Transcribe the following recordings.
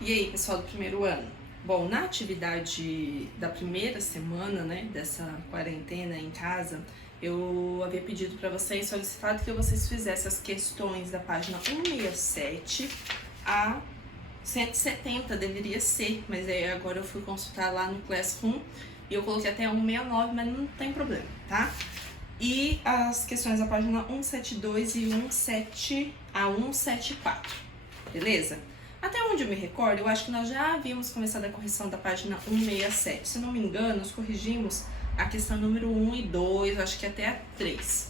E aí, pessoal do primeiro ano? Bom, na atividade da primeira semana, né, dessa quarentena em casa, eu havia pedido para vocês, solicitado que vocês fizessem as questões da página 167 a 170, deveria ser, mas aí agora eu fui consultar lá no Classroom e eu coloquei até 169, mas não tem problema, tá? E as questões da página 172 e 17 a 174, beleza? Até onde eu me recordo, eu acho que nós já havíamos começado a correção da página 167. Se não me engano, nós corrigimos a questão número 1 e 2, acho que até a 3.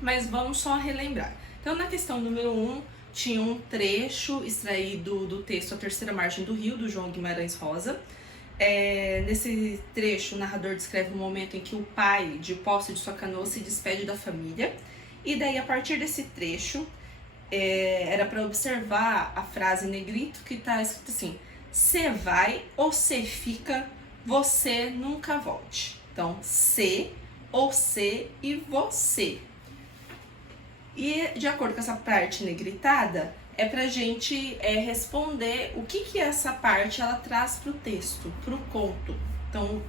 Mas vamos só relembrar. Então, na questão número 1, tinha um trecho extraído do texto A Terceira Margem do Rio, do João Guimarães Rosa. Nesse trecho, o narrador descreve o momento em que o pai, de posse de sua canoa, se despede da família. E daí, a partir desse trecho, era para observar a frase em negrito que está escrito assim: cê vai ou cê fica, você nunca volte. Então, cê ou cê e você. E de acordo com essa parte negritada, é pra gente responder o que essa parte ela traz pro texto, pro conto. Então,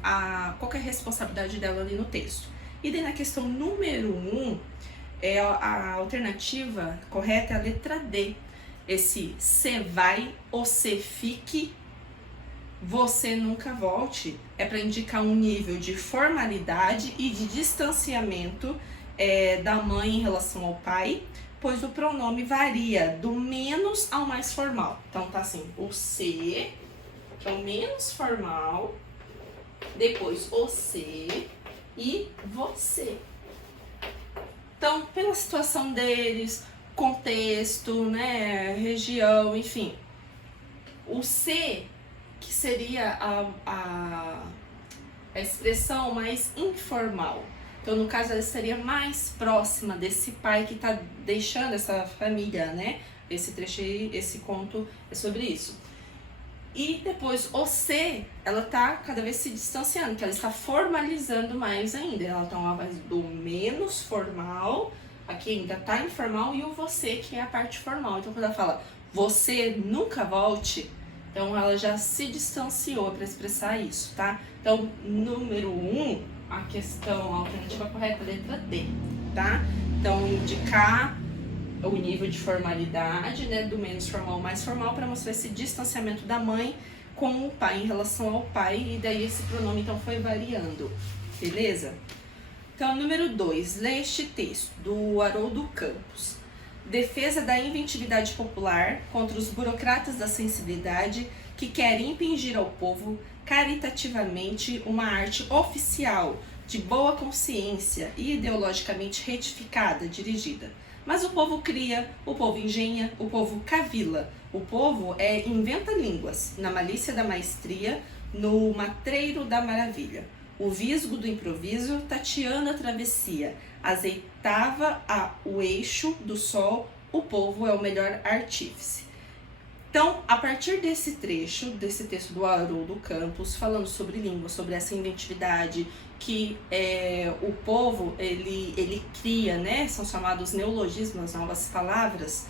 qual que é a responsabilidade dela ali no texto. E daí na questão número 1, a alternativa correta é a letra D. Esse cê vai ou cê fique, você nunca volte, é para indicar um nível de formalidade e de distanciamento da mãe em relação ao pai, pois o pronome varia do menos ao mais formal. Então tá assim, o cê, que é o menos formal, depois o cê e você. Então, pela situação deles, contexto, né, região, enfim, o C, que seria a expressão mais informal. Então, no caso, ela estaria mais próxima desse pai que está deixando essa família, né? Esse trecho aí, esse conto é sobre isso. E depois, o C, ela tá cada vez se distanciando, que ela está formalizando mais ainda. Ela tá uma voz do menos formal, aqui ainda tá informal, e o você, que é a parte formal. Então, quando ela fala, você nunca volte, então ela já se distanciou para expressar isso, tá? Então, número 1, a questão alternativa correta, letra D, tá? Então, indicar o nível de formalidade, né, do menos formal ao mais formal, para mostrar esse distanciamento da mãe com o pai em relação ao pai, e daí esse pronome então foi variando, beleza? Então, número 2, lê este texto do Haroldo Campos. Defesa da inventividade popular contra os burocratas da sensibilidade que querem impingir ao povo caritativamente uma arte oficial, de boa consciência e ideologicamente retificada, dirigida. Mas o povo cria, o povo engenha, o povo cavila, o povo inventa línguas, na malícia da maestria, no matreiro da maravilha. O visgo do improviso tateando a travessia, azeitava o eixo do sol, o povo é o melhor artífice. Então, a partir desse trecho, desse texto do Haroldo Campos, falando sobre língua, sobre essa inventividade que o povo, ele cria, né? São chamados neologismos, novas palavras.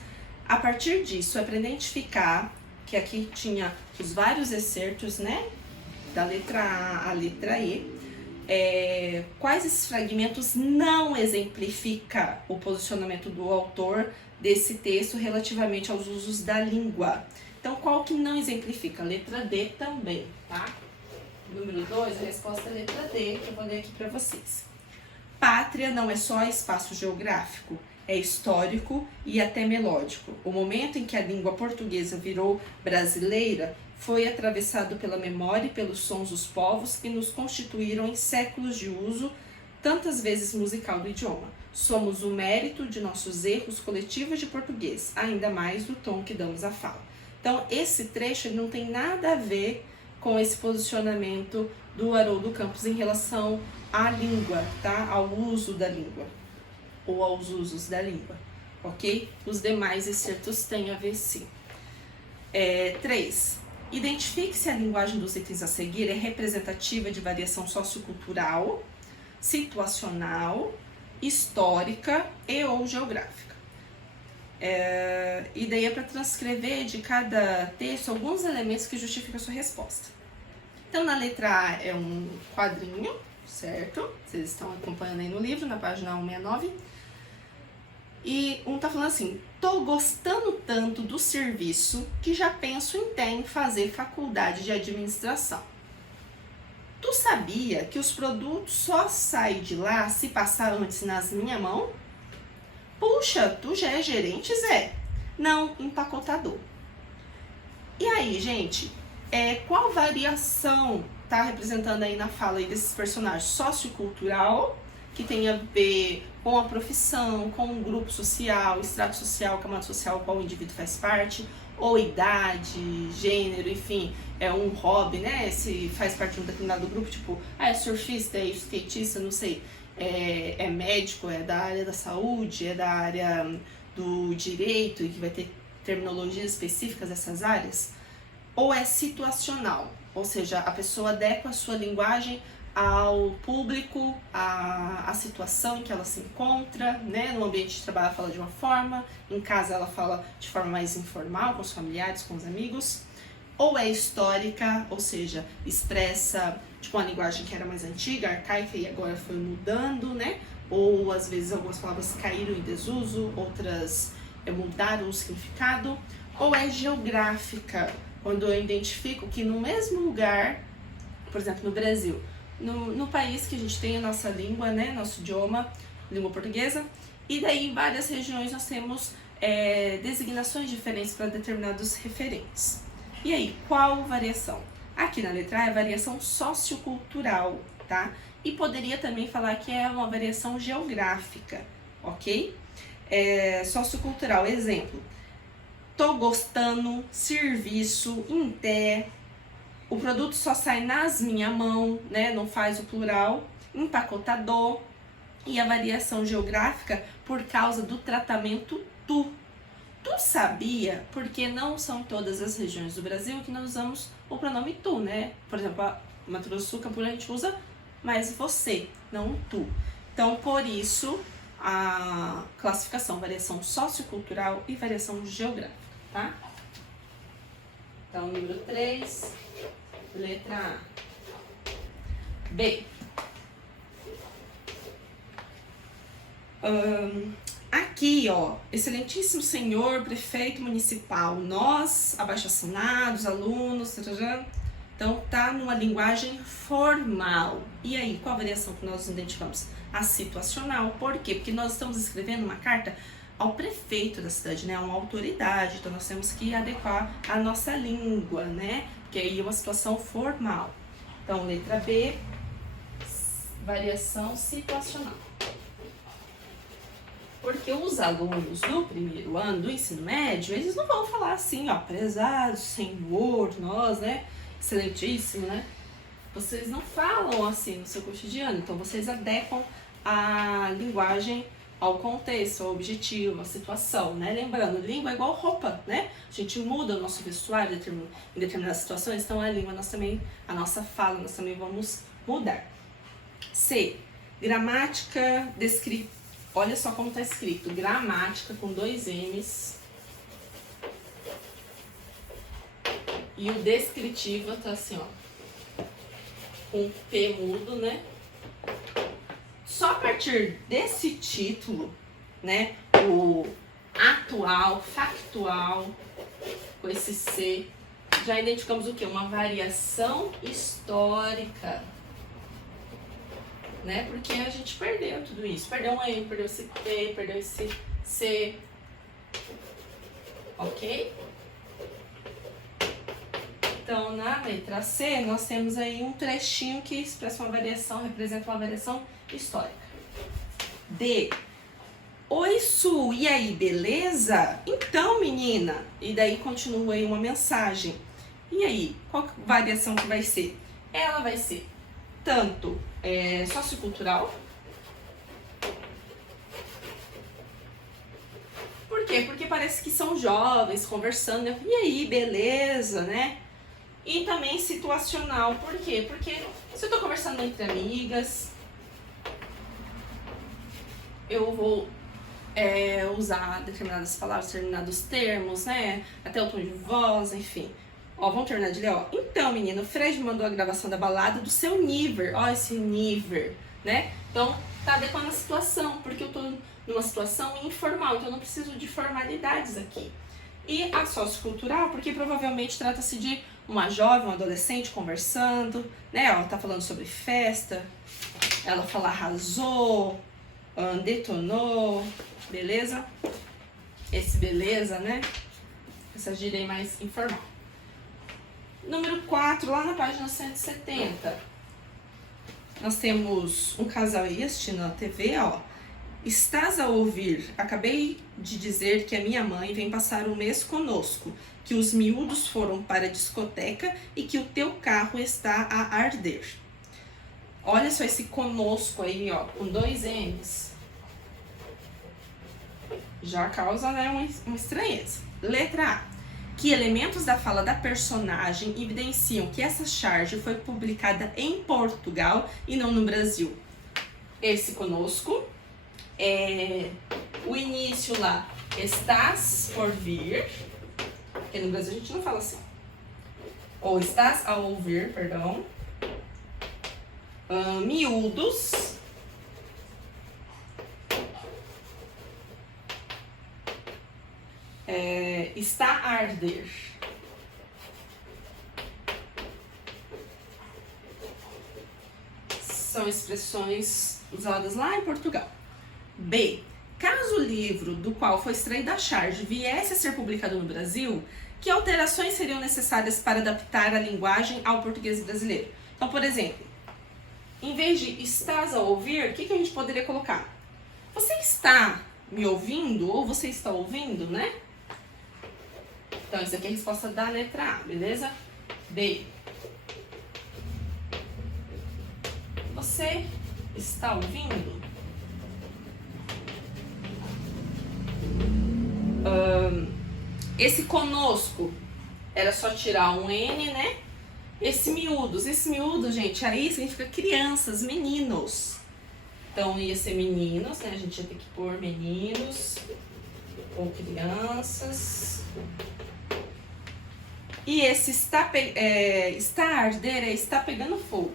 A partir disso, é para identificar que aqui tinha os vários excertos, né? Da letra A à letra E. Quais esses fragmentos não exemplificam o posicionamento do autor desse texto relativamente aos usos da língua. Então, qual que não exemplifica? Letra D também, tá? Número 2, a resposta é letra D, que eu vou ler aqui para vocês. Pátria não é só espaço geográfico, é histórico e até melódico. O momento em que a língua portuguesa virou brasileira foi atravessado pela memória e pelos sons dos povos que nos constituíram em séculos de uso, tantas vezes musical do idioma. Somos o mérito de nossos erros coletivos de português, ainda mais do tom que damos à fala. Então, esse trecho não tem nada a ver com esse posicionamento do Haroldo Campos em relação à língua, tá? Ao uso da língua, ou aos usos da língua, ok? Os demais excertos têm a ver sim. 3. Identifique se a linguagem dos itens a seguir é representativa de variação sociocultural, situacional, histórica e ou geográfica. E daí é para transcrever de cada texto alguns elementos que justificam a sua resposta. Então, na letra A é um quadrinho, certo? Vocês estão acompanhando aí no livro, na página 169. E um tá falando assim: tô gostando tanto do serviço que já penso em fazer faculdade de administração. Tu sabia que os produtos só saem de lá se passar antes nas minhas mãos? Puxa, tu já é gerente, Zé? Não, empacotador. E aí, gente, qual variação tá representando aí na fala aí desses personagens? Sociocultural, que tem a ver com a profissão, com o grupo social, extrato social, camada social qual o indivíduo faz parte, ou idade, gênero, enfim, é um hobby, né? Se faz parte de um determinado grupo, tipo, é surfista, é skatista, não sei, é médico, é da área da saúde, é da área do direito, e que vai ter terminologias específicas dessas áreas, ou é situacional, ou seja, a pessoa adequa a sua linguagem ao público, a situação em que ela se encontra, né? No ambiente de trabalho ela fala de uma forma, em casa ela fala de forma mais informal, com os familiares, com os amigos. Ou é histórica, ou seja, expressa tipo uma linguagem que era mais antiga, arcaica e agora foi mudando, né? Ou às vezes algumas palavras caíram em desuso, outras mudaram o significado. Ou é geográfica, quando eu identifico que no mesmo lugar, por exemplo, no Brasil, no país que a gente tem a nossa língua, né, nosso idioma, língua portuguesa, e daí em várias regiões nós temos designações diferentes para determinados referentes. E aí, qual variação? Aqui na letra A é variação sociocultural, tá? E poderia também falar que é uma variação geográfica, ok? Sociocultural, exemplo, tô gostando, serviço, em té, o produto só sai nas minhas mãos, né? Não faz o plural, empacotador, e a variação geográfica por causa do tratamento tu. Tu sabia? Porque não são todas as regiões do Brasil que nós usamos o pronome tu, né? Por exemplo, a Mato Grosso do Sul, Campo Grande, a gente usa mais você, não tu. Então, por isso, a classificação, variação sociocultural e variação geográfica, tá? Então, número 3, letra A. B. Aqui, ó, excelentíssimo senhor prefeito municipal, nós, abaixo-assinados, alunos, então tá numa linguagem formal. E aí, qual a variação que nós identificamos? A situacional. Por quê? Porque nós estamos escrevendo uma carta ao prefeito da cidade, né? A uma autoridade, então nós temos que adequar a nossa língua, né? Porque aí é uma situação formal. Então, letra B, variação situacional. Porque os alunos do primeiro ano do ensino médio, eles não vão falar assim, ó, prezado, senhor, nós, né, excelentíssimo, né? Vocês não falam assim no seu cotidiano, então vocês adequam a linguagem ao contexto, ao objetivo, à situação, né? Lembrando, língua é igual roupa, né? A gente muda o nosso vestuário em determinadas situações, então a língua nós também, a nossa fala, nós também vamos mudar. C. Gramática descritiva. Olha só como está escrito, gramática com 2 M's. E o descritiva tá assim, ó, com P mudo, né? Só a partir desse título, né, o atual, factual, com esse C, já identificamos o quê? Uma variação histórica, né? Porque a gente perdeu tudo isso. Perdeu um M, perdeu esse P, perdeu esse C. Ok? Então, na letra C, nós temos aí um trechinho que expressa uma variação, representa uma variação histórica. D. Oi, Su, e aí, beleza? Então, menina, e daí continua aí uma mensagem. E aí, qual variação que vai ser? Ela vai ser tanto sociocultural. Por quê? Porque parece que são jovens conversando, né? E aí, beleza, né? E também situacional. Por quê? Porque se eu tô conversando entre amigas, eu vou usar determinadas palavras, determinados termos, né? Até o tom de voz, enfim. Ó, vamos terminar de ler, ó. Então, menino, o Fred mandou a gravação da balada do seu nível. Ó, esse nível, né? Então, tá adequando a situação, porque eu tô numa situação informal, então eu não preciso de formalidades aqui. E a sociocultural, porque provavelmente trata-se de uma jovem, um adolescente conversando, né? Ó, tá falando sobre festa, ela fala arrasou, detonou, beleza? Esse beleza, né? Essa gíria aí mais informal. Número 4, lá na página 170, nós temos um casal aí assistindo na TV, ó. Estás a ouvir? Acabei de dizer que a minha mãe vem passar um mês conosco, que os miúdos foram para a discoteca e que o teu carro está a arder. Olha só esse conosco aí, ó, com 2 N's. Já causa, né, uma estranheza. Letra A. Que elementos da fala da personagem evidenciam que essa charge foi publicada em Portugal e não no Brasil? Esse conosco, o início lá, estás por vir, porque no Brasil a gente não fala assim, ou estás a ouvir, perdão, miúdos, está a arder. São expressões usadas lá em Portugal. B. Caso o livro do qual foi extraída a charge viesse a ser publicado no Brasil, que alterações seriam necessárias para adaptar a linguagem ao português brasileiro? Então, por exemplo, em vez de estás a ouvir, o que a gente poderia colocar? Você está me ouvindo ou você está ouvindo, né? Então, isso aqui é a resposta da letra A, beleza? B. Você está ouvindo? Esse conosco era só tirar um N, né? Esse miúdos, gente, aí significa crianças, meninos. Então, ia ser meninos, né? A gente ia ter que pôr meninos ou crianças. E esse está a arder, está pegando fogo,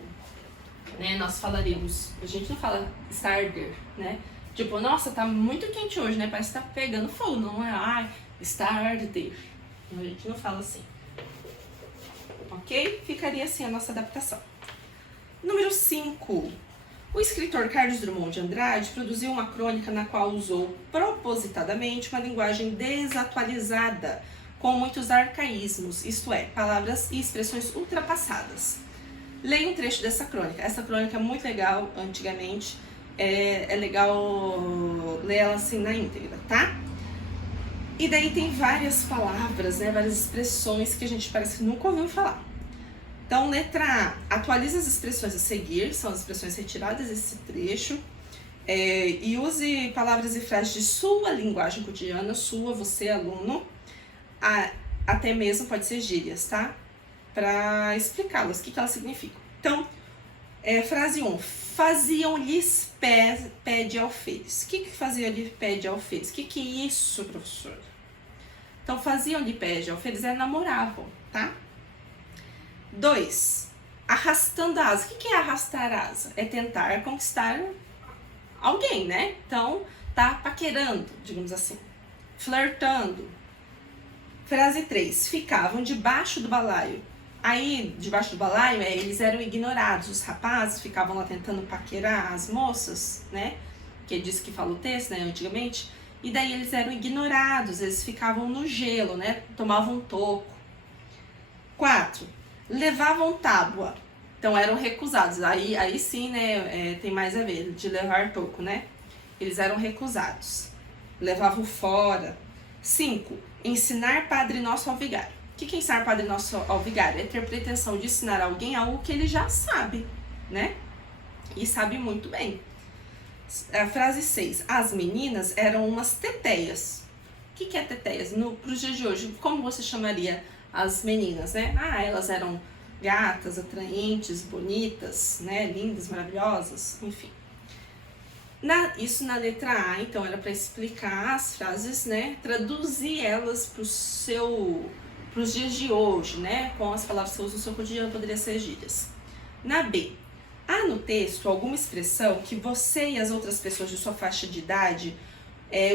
né? Nós falaríamos, a gente não fala está a arder, né? Tipo, nossa, tá muito quente hoje, né? Parece que tá pegando fogo, não é? Ai, está a arder. A gente não fala assim. Ok? Ficaria assim a nossa adaptação. Número 5. O escritor Carlos Drummond de Andrade produziu uma crônica na qual usou propositadamente uma linguagem desatualizada, com muitos arcaísmos, isto é, palavras e expressões ultrapassadas. Leia um trecho dessa crônica. Essa crônica é muito legal, antigamente. É legal ler ela assim na íntegra, tá? E daí tem várias palavras, né, várias expressões que a gente parece que nunca ouviu falar. Então, letra A, atualize as expressões a seguir, são as expressões retiradas desse trecho, e use palavras e frases de sua linguagem cotidiana, sua, você, aluno, até mesmo pode ser gírias, tá? Para explicá-las, o que elas significam. Então, frase 1, faziam-lhes pé de alferes. O que fazia-lhe pé de alferes? O que é isso, professor? Então, faziam-lhe pé de alferes namoravam, tá? 2, arrastando a asa. O que é arrastar a asa? É tentar conquistar alguém, né? Então, tá paquerando, digamos assim. Flertando. Frase 3, ficavam debaixo do balaio. Aí, debaixo do balaio, eles eram ignorados. Os rapazes ficavam lá tentando paquerar as moças, né? Que é disso que fala o texto, né? Antigamente. E daí eles eram ignorados, eles ficavam no gelo, né? Tomavam toco. 4, levavam tábua. Então, eram recusados. Aí sim, né? Tem mais a ver, de levar toco, né? Eles eram recusados. Levavam fora. 5, ensinar Padre Nosso ao vigário. O que é ensinar Padre Nosso ao vigário? É ter pretensão de ensinar alguém algo que ele já sabe, né? E sabe muito bem. A frase 6. As meninas eram umas teteias. O que é teteias? Para os dias de hoje, como você chamaria as meninas, né? Elas eram gatas, atraentes, bonitas, né? Lindas, maravilhosas, enfim. Isso na letra A, então era para explicar as frases, né? Traduzir elas para os dias de hoje, né? Com as palavras que você usa no seu cotidiano, poderia ser gírias. Na B, há no texto alguma expressão que você e as outras pessoas de sua faixa de idade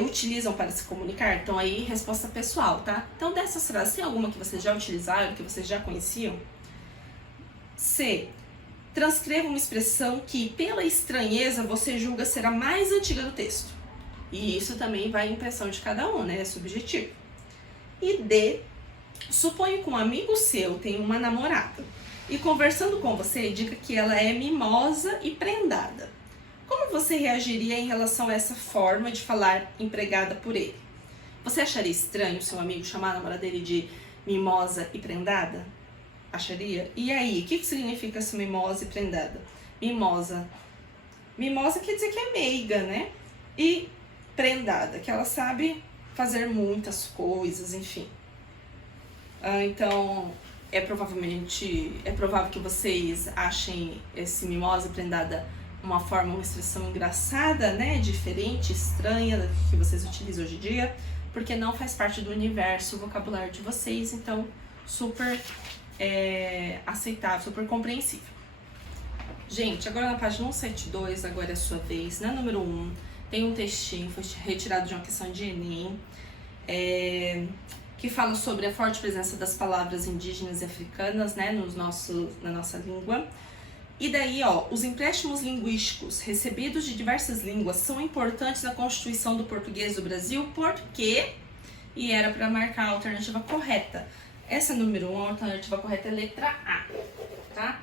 utilizam para se comunicar? Então aí, resposta pessoal, tá? Então dessas frases, tem alguma que vocês já utilizaram, que vocês já conheciam? C, transcreva uma expressão que, pela estranheza, você julga ser a mais antiga do texto. E isso também vai em impressão de cada um, né? É subjetivo. E D, suponha que um amigo seu tem uma namorada e, conversando com você, diga que ela é mimosa e prendada. Como você reagiria em relação a essa forma de falar empregada por ele? Você acharia estranho seu amigo chamar a namorada dele de mimosa e prendada? Acharia? E aí, o que significa essa mimosa e prendada? Mimosa quer dizer que é meiga, né? E prendada, que ela sabe fazer muitas coisas, enfim. Então, é provável que vocês achem esse mimosa e prendada uma forma, uma expressão engraçada, né? Diferente, estranha da que vocês utilizam hoje em dia, porque não faz parte do universo, vocabulário de vocês, então super aceitável, super compreensível. Gente, agora na página 172, agora é a sua vez. Na número 1, tem um textinho, foi retirado de uma questão de Enem, que fala sobre a forte presença das palavras indígenas e africanas, né, na nossa língua. E daí, os empréstimos linguísticos recebidos de diversas línguas são importantes na constituição do português do Brasil, porque, e era para marcar a alternativa correta. Essa número 1, a alternativa correta é letra A, tá?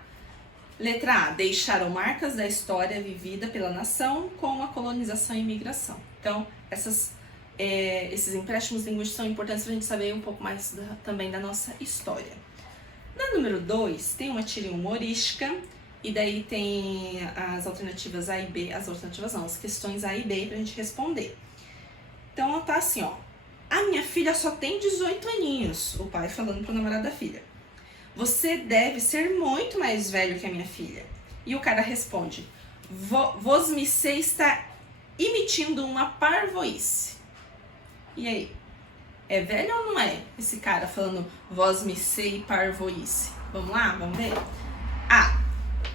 Letra A, deixaram marcas da história vivida pela nação com a colonização e imigração. Então, esses empréstimos linguísticos são importantes para a gente saber um pouco mais também da nossa história. Na número 2, tem uma tirinha humorística, e daí tem as alternativas A e B, as questões A e B pra gente responder. Então, ela tá assim, a minha filha só tem 18 aninhos, o pai falando pro namorado da filha. Você deve ser muito mais velho que a minha filha. E o cara responde, Vosmecê está emitindo uma parvoíce. E aí? É velho ou não é? Esse cara falando Vosmecê e parvoíce. Vamos lá? Vamos ver? A.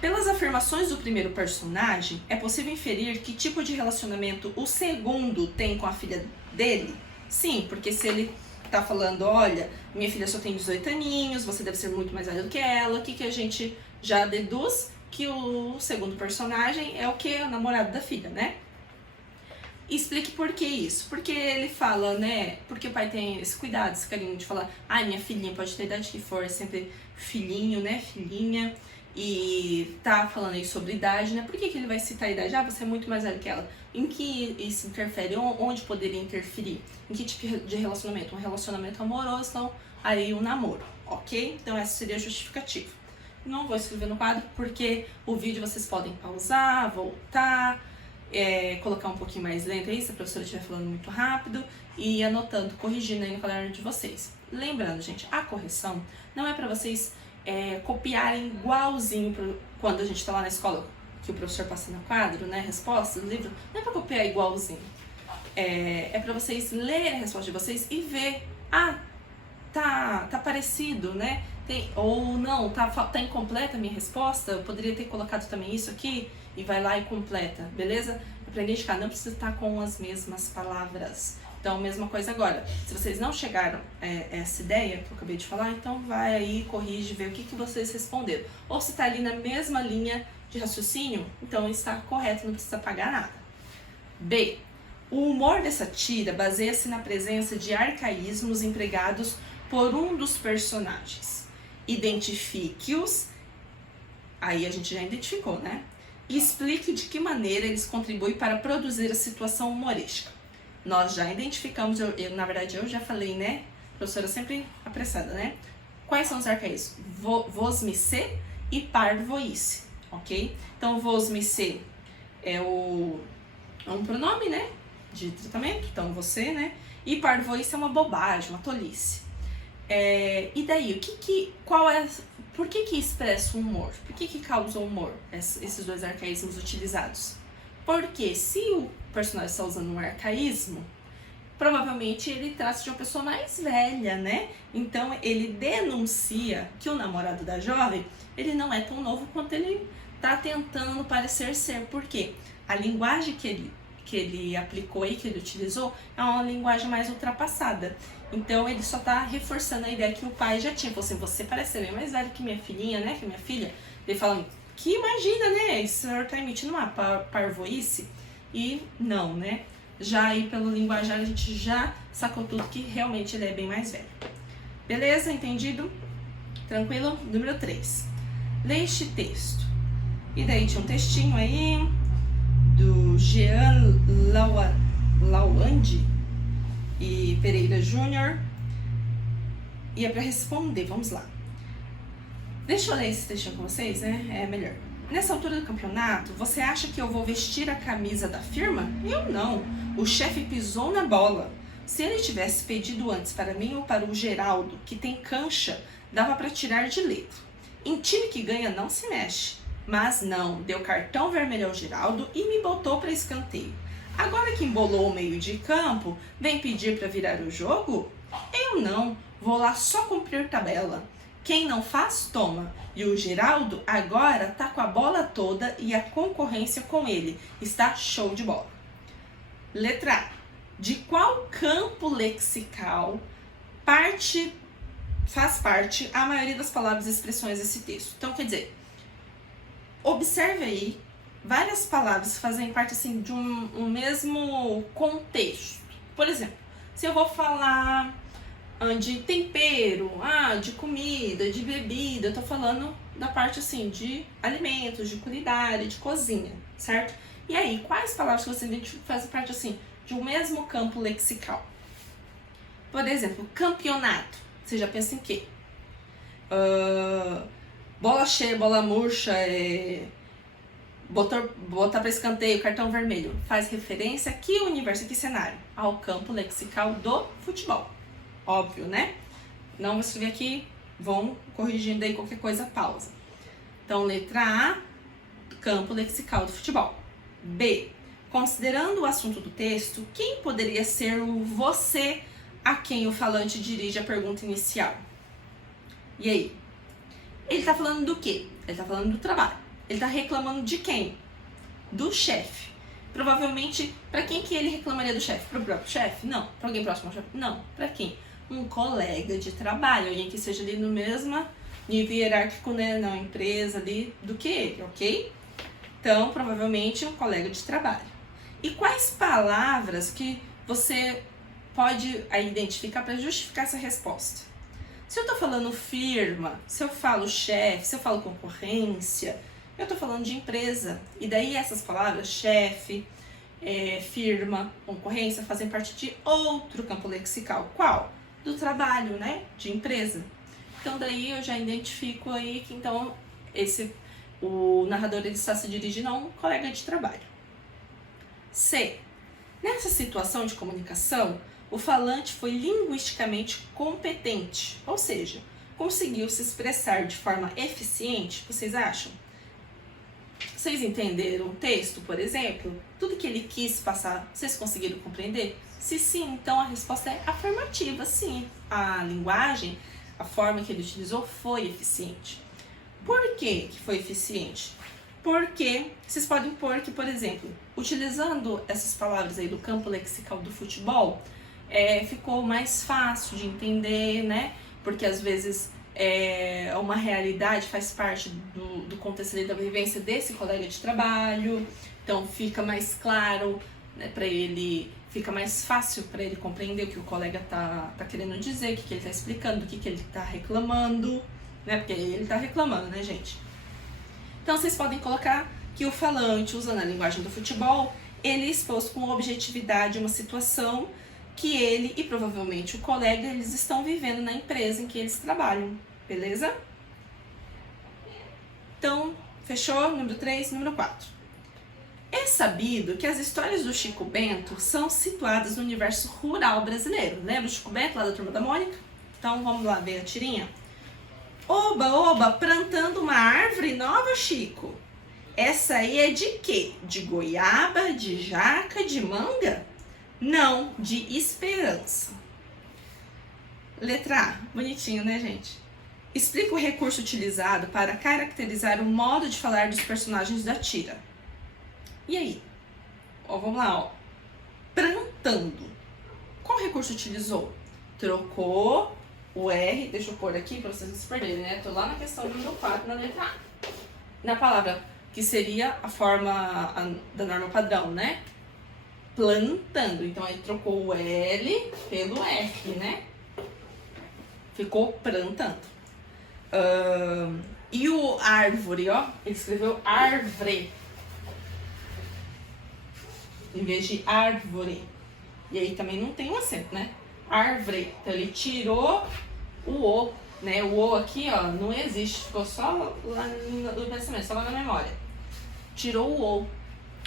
Pelas afirmações do primeiro personagem, é possível inferir que tipo de relacionamento o segundo tem com a filha dele? Sim, porque se ele tá falando, olha, minha filha só tem 18 aninhos, você deve ser muito mais velho do que ela, o que a gente já deduz? Que o segundo personagem é o que? O namorado da filha, né? Explique por que isso. Porque ele fala, né? Porque o pai tem esse cuidado, esse carinho de falar, minha filhinha pode ter a idade que for, é sempre filhinho, né? Filhinha. E tá falando aí sobre idade, né? Por que ele vai citar a idade? Você é muito mais velho que ela. Em que isso interfere? Onde poderia interferir? Em que tipo de relacionamento? Um relacionamento amoroso, então aí um namoro, ok? Então essa seria a justificativa. Não vou escrever no quadro porque o vídeo vocês podem pausar, voltar, colocar um pouquinho mais lento aí, se a professora estiver falando muito rápido, e ir anotando, corrigindo aí no caderno de vocês. Lembrando, gente, a correção não é para vocês copiarem igualzinho quando a gente tá lá na escola, que o professor passa no quadro, né, resposta do livro, não é pra copiar igualzinho. É pra vocês lerem a resposta de vocês e ver, tá parecido, né, ou não, tá incompleta a minha resposta, eu poderia ter colocado também isso aqui, e vai lá e completa, beleza? Aprender a indicar, não precisa estar com as mesmas palavras. Então, mesma coisa agora. Se vocês não chegaram a essa ideia que eu acabei de falar, então vai aí, corrige, vê o que vocês responderam. Ou se está ali na mesma linha de raciocínio, então está correto, não precisa pagar nada. B. O humor dessa tira baseia-se na presença de arcaísmos empregados por um dos personagens. Identifique-os, aí a gente já identificou, né? E explique de que maneira eles contribuem para produzir a situação humorística. Nós já identificamos, na verdade eu já falei, né? Professora sempre apressada, né? Quais são os arcaísmos? Vosmecê e parvoíce, ok? Então, vosmecê é um pronome, né? De tratamento, então você, né? E parvoíce é uma bobagem, uma tolice. E daí, por que expressa o humor? Por que causa o humor, esses dois arcaísmos utilizados? Porque se o personagem está usando um arcaísmo, provavelmente ele trata de uma pessoa mais velha, né? Então ele denuncia que o namorado da jovem, ele não é tão novo quanto ele tá tentando parecer ser. Por quê? A linguagem que ele aplicou aí, que ele utilizou, é uma linguagem mais ultrapassada. Então ele só tá reforçando a ideia que o pai já tinha. Falou assim, você parece ser bem mais velho que minha filhinha, né? Que minha filha. Ele falando, que imagina, né? Esse senhor tá emitindo uma parvoíce. E não, né? Já aí pelo linguajar a gente já sacou tudo que realmente ele é bem mais velho. Beleza? Entendido? Tranquilo? Número 3. Lê este texto. E daí tinha um textinho aí do Jean Lawande e Pereira Júnior. E é para responder, vamos lá. Deixa eu ler esse textinho com vocês, né? É melhor. Nessa altura do campeonato, você acha que eu vou vestir a camisa da firma? Eu não. O chefe pisou na bola. Se ele tivesse pedido antes para mim ou para o Geraldo, que tem cancha, dava para tirar de letra. Em time que ganha não se mexe. Mas não, deu cartão vermelho ao Geraldo e me botou para escanteio. Agora que embolou o meio de campo, vem pedir para virar o jogo? Eu não, vou lá só cumprir tabela. Quem não faz, toma. E o Geraldo agora tá com a bola toda e a concorrência com ele. Está show de bola. Letra A. De qual campo lexical faz parte a maioria das palavras e expressões desse texto? Então, quer dizer, observe aí várias palavras que fazem parte assim, de um mesmo contexto. Por exemplo, se eu vou falar de tempero, de comida, de bebida, eu tô falando da parte assim de alimentos, de culinária, de cozinha, certo? E aí, quais palavras que você identifica que fazem parte assim de um mesmo campo lexical? Por exemplo, campeonato. Você já pensa em quê? Bola cheia, bola murcha, botar para escanteio, cartão vermelho. Faz referência a que universo, a que cenário? Ao campo lexical do futebol. Óbvio, né? Não vou escrever aqui, vão corrigindo aí qualquer coisa, pausa. Então, letra A, campo lexical do futebol. B, considerando o assunto do texto, quem poderia ser o você a quem o falante dirige a pergunta inicial? E aí? Ele tá falando do quê? Ele tá falando do trabalho. Ele tá reclamando de quem? Do chefe. Provavelmente, para quem que ele reclamaria do chefe? Pro próprio chefe? Não. Para alguém próximo ao chefe? Não. Para quem? Um colega de trabalho, alguém que seja ali no mesmo nível hierárquico, né, na empresa ali do que ele, ok? Então, provavelmente um colega de trabalho. E quais palavras que você pode aí identificar para justificar essa resposta? Se eu tô falando firma, se eu falo chefe, se eu falo concorrência, eu tô falando de empresa. E daí essas palavras, chefe, firma, concorrência, fazem parte de outro campo lexical. Qual? Do trabalho, né? De empresa. Então daí eu já identifico aí que então o narrador ele está se dirigindo a um colega de trabalho. C. Nessa situação de comunicação, o falante foi linguisticamente competente, ou seja, conseguiu se expressar de forma eficiente, vocês acham? Vocês entenderam o texto, por exemplo? Tudo que ele quis passar, vocês conseguiram compreender? Se sim, então a resposta é afirmativa, sim. A linguagem, a forma que ele utilizou foi eficiente. Por que foi eficiente? Porque vocês podem pôr que, por exemplo, utilizando essas palavras aí do campo lexical do futebol, ficou mais fácil de entender, né? Porque às vezes uma realidade faz parte do contexto ali da vivência desse colega de trabalho, então fica mais claro, né, para ele, fica mais fácil para ele compreender o que o colega tá querendo dizer, o que ele tá explicando, do que ele tá reclamando, né? Porque ele tá reclamando, né, gente? Então vocês podem colocar que o falante, usando a linguagem do futebol, ele expôs com objetividade uma situação que ele e provavelmente o colega eles estão vivendo na empresa em que eles trabalham, beleza? Então, fechou? Número 3, número 4. É sabido que as histórias do Chico Bento são situadas no universo rural brasileiro. Lembra o Chico Bento lá da Turma da Mônica? Então vamos lá ver a tirinha. Oba, oba, plantando uma árvore nova, Chico. Essa aí é de quê? De goiaba, de jaca, de manga? Não, de esperança. Letra A, bonitinho, né, gente? Explica o recurso utilizado para caracterizar o modo de falar dos personagens da tira. E aí? Ó, vamos lá, ó. Prantando. Qual recurso utilizou? Trocou o R, deixa eu pôr aqui para vocês não se perderem, né? Tô lá na questão número 4, na letra A. Na palavra, que seria a forma da norma padrão, né? Plantando. Então, aí trocou o L pelo R, né? Ficou plantando. E o árvore, ó, ele escreveu árvore em vez de árvore. E aí também não tem um acento, né? Árvore. Então ele tirou o O, né? O O aqui, ó, não existe. Ficou só lá no pensamento, só lá na memória. Tirou o O.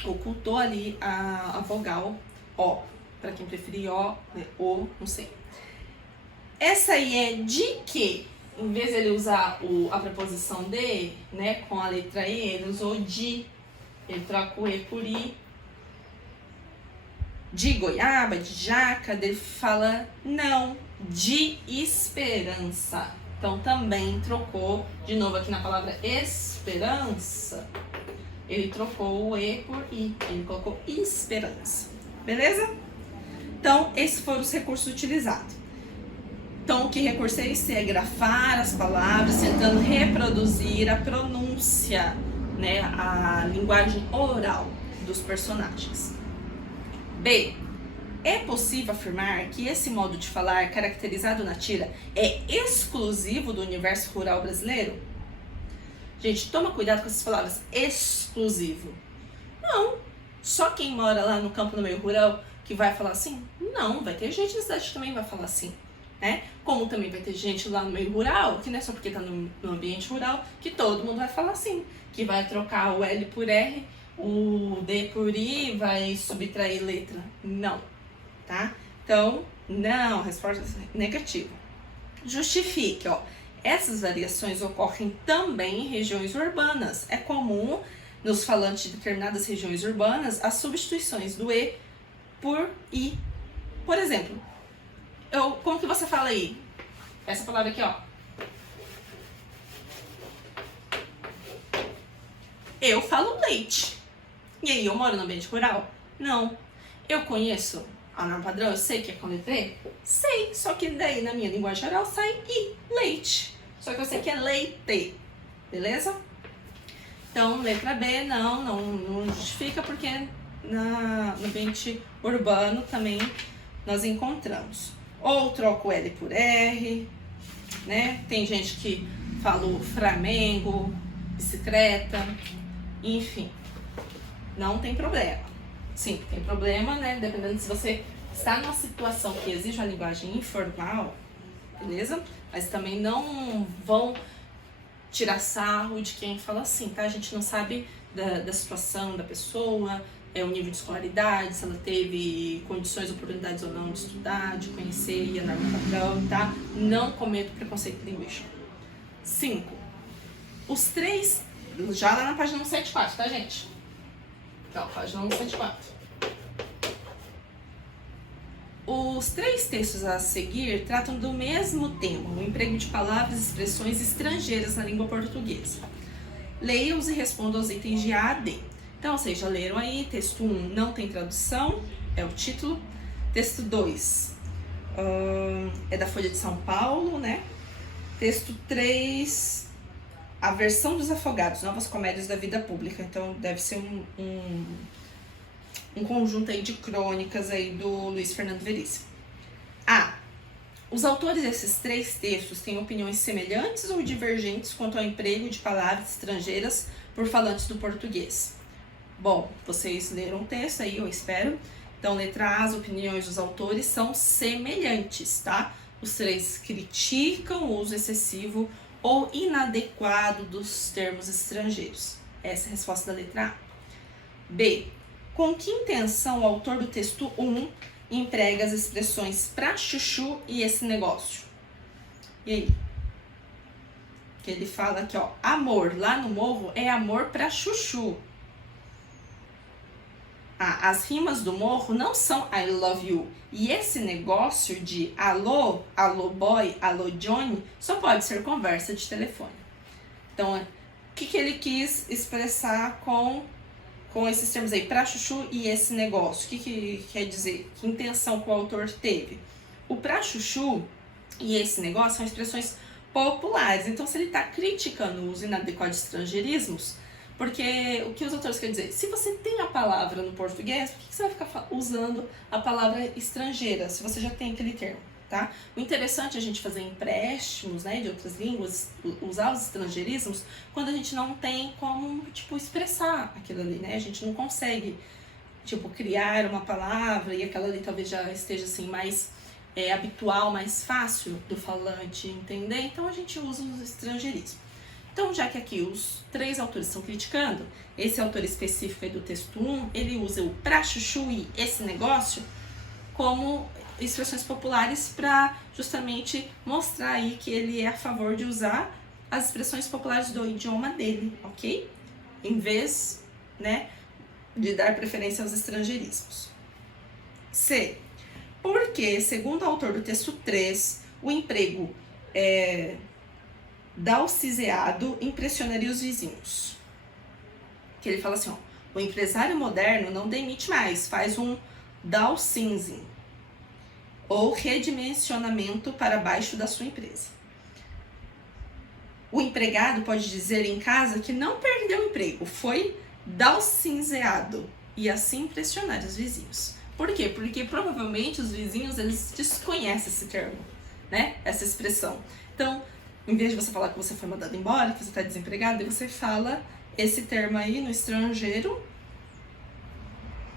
Ocultou ali a vogal O. Pra quem preferir O, O, não sei. Essa aí é de quê? Em vez de ele usar a preposição de, né, com a letra E, ele usou de. Ele troca o E por I. De goiaba, de jaca, ele fala não, de esperança. Então também trocou, de novo aqui na palavra esperança, ele trocou o E por I, ele colocou esperança. Beleza? Então, esses foram os recursos utilizados. Então, o que recurso é esse? É grafar as palavras, tentando reproduzir a pronúncia, né, a linguagem oral dos personagens. B. É possível afirmar que esse modo de falar caracterizado na tira é exclusivo do universo rural brasileiro? Gente, toma cuidado com essas palavras, exclusivo. Não, só quem mora lá no campo, no meio rural, que vai falar assim? Não, vai ter gente na cidade que também vai falar assim, né? Como também vai ter gente lá no meio rural, que não é só porque tá no ambiente rural, que todo mundo vai falar assim, que vai trocar o L por R, o D por I, vai subtrair letra. Não, tá? Então, não, resposta negativa. Justifique, ó. Essas variações ocorrem também em regiões urbanas. É comum, nos falantes de determinadas regiões urbanas, as substituições do E por I. Por exemplo, como que você fala aí? Essa palavra aqui, ó. Eu falo leite. E aí, eu moro no ambiente rural? Não. Eu conheço a norma padrão, eu sei que é com letra E? Sei, só que daí na minha linguagem geral sai I, leite. Só que eu sei que é leite, beleza? Então, letra B, não justifica, porque no ambiente urbano também nós encontramos. Ou troca o L por R, né? Tem gente que fala o Flamengo, bicicleta, enfim. Não tem problema. Sim, tem problema, né? Dependendo se você está numa situação que exige uma linguagem informal, beleza? Mas também não vão tirar sarro de quem fala assim, tá? A gente não sabe da situação da pessoa, o nível de escolaridade, se ela teve condições, oportunidades ou não de estudar, de conhecer a norma padrão, tá? Não cometa preconceito linguístico. 5. Os três, já lá na página 174, tá, gente? Então, página 174. Os três textos a seguir tratam do mesmo tema, o emprego de palavras e expressões estrangeiras na língua portuguesa. Leiam-os e respondam aos itens de A a D. Então, vocês já leram aí, texto 1 não tem tradução, é o título. Texto 2 é da Folha de São Paulo, né? Texto 3, a versão dos afogados, novas comédias da vida pública. Então, deve ser um conjunto aí de crônicas aí do Luiz Fernando Veríssimo. A. Os autores desses três textos têm opiniões semelhantes ou divergentes quanto ao emprego de palavras estrangeiras por falantes do português? Bom, vocês leram o texto aí, eu espero. Então, letra A, as opiniões dos autores são semelhantes, tá? Os três criticam o uso excessivo ou inadequado dos termos estrangeiros. Essa é a resposta da letra A. B. Com que intenção o autor do texto 1 emprega as expressões pra chuchu e esse negócio? E aí? que ele fala aqui, ó, amor lá no morro é amor pra chuchu. As rimas do morro não são I love you. E esse negócio de alô, alô boy, alô Johnny, só pode ser conversa de telefone. Então, o que ele quis expressar com esses termos aí, pra chuchu e esse negócio? O que quer dizer? Que intenção que o autor teve? O pra chuchu e esse negócio são expressões populares. Então, se ele está criticando o uso inadequado de estrangeirismos, porque o que os autores querem dizer? Se você tem a palavra no português, por que você vai ficar usando a palavra estrangeira, se você já tem aquele termo, tá? O interessante é a gente fazer empréstimos, né, de outras línguas, usar os estrangeirismos, quando a gente não tem como, tipo, expressar aquilo ali, né? A gente não consegue, tipo, criar uma palavra e aquela ali talvez já esteja, assim, mais habitual, mais fácil do falante entender, então a gente usa os estrangeirismos. Então, já que aqui os 3 autores estão criticando, esse autor específico aí do texto 1, ele usa o pra chuchu e esse negócio como expressões populares para justamente mostrar aí que ele é a favor de usar as expressões populares do idioma dele, ok? Em vez, né, de dar preferência aos estrangeirismos. C. Porque, segundo o autor do texto 3, o emprego dowsizeado impressionaria os vizinhos. Que ele fala assim, ó, o empresário moderno não demite mais, faz um downsizing, ou redimensionamento para baixo da sua empresa. O empregado pode dizer em casa que não perdeu o emprego, foi dowsizeado, e assim impressionar os vizinhos. Por quê? Porque provavelmente os vizinhos, eles desconhecem esse termo, né? Essa expressão. Então, em vez de você falar que você foi mandado embora, que você está desempregado, você fala esse termo aí no estrangeiro,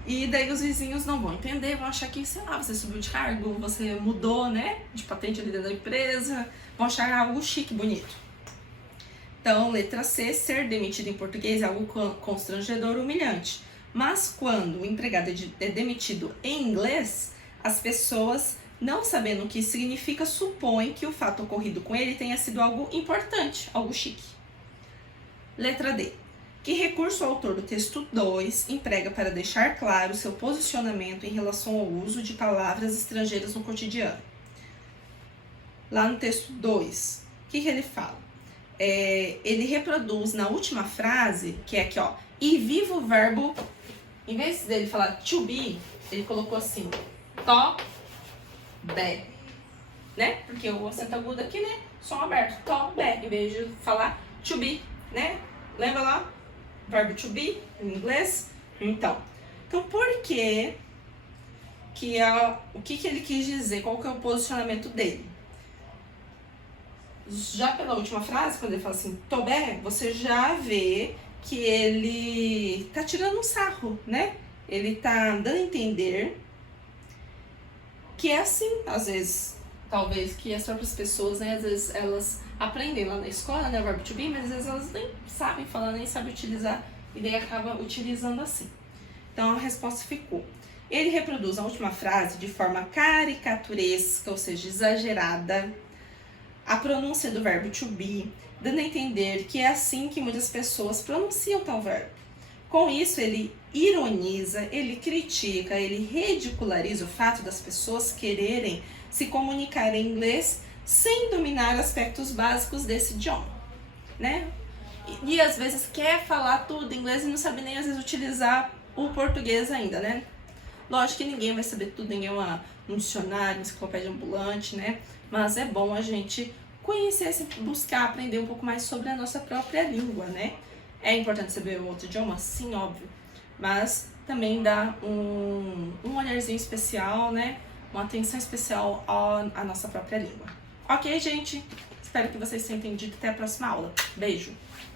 e daí os vizinhos não vão entender, vão achar que, sei lá, você subiu de cargo, você mudou, né, de patente ali dentro da empresa, vão achar algo chique, bonito. Então, letra C, ser demitido em português é algo constrangedor, humilhante. Mas quando o empregado é demitido em inglês, as pessoas, não sabendo o que significa, supõem que o fato ocorrido com ele tenha sido algo importante, algo chique. Letra D. Que recurso o autor do texto 2 emprega para deixar claro seu posicionamento em relação ao uso de palavras estrangeiras no cotidiano? Lá no texto 2, o que ele fala? Ele reproduz na última frase, que é aqui, ó, e viva o verbo, em vez dele falar to be, ele colocou assim, to be, né? Porque o acento agudo aqui, né? Som aberto, to be, em vez de falar to be, né? Lembra lá? Verbo to be, em inglês. Então por que o que ele quis dizer? Qual que é o posicionamento dele? Já pela última frase, quando ele fala assim, tobé, você já vê que ele tá tirando um sarro, né? Ele tá dando a entender que é assim, às vezes, talvez, que as próprias pessoas, né, às vezes elas aprendem lá na escola, né, o verbo to be, mas às vezes elas nem sabem falar, nem sabem utilizar, e daí acaba utilizando assim. Então a resposta ficou. Ele reproduz a última frase de forma caricaturesca, ou seja, exagerada, a pronúncia do verbo to be, dando a entender que é assim que muitas pessoas pronunciam tal verbo. Com isso, ele ironiza, ele critica, ele ridiculariza o fato das pessoas quererem se comunicar em inglês sem dominar aspectos básicos desse idioma, né? E às vezes quer falar tudo em inglês e não sabe nem às vezes utilizar o português ainda, né? Lógico que ninguém vai saber tudo, ninguém é um dicionário, uma enciclopédia ambulante, né? Mas é bom a gente conhecer, buscar aprender um pouco mais sobre a nossa própria língua, né? É importante saber o outro idioma? Sim, óbvio. Mas também dá um olharzinho especial, né? Uma atenção especial à nossa própria língua. Ok, gente? Espero que vocês tenham entendido. Até a próxima aula. Beijo!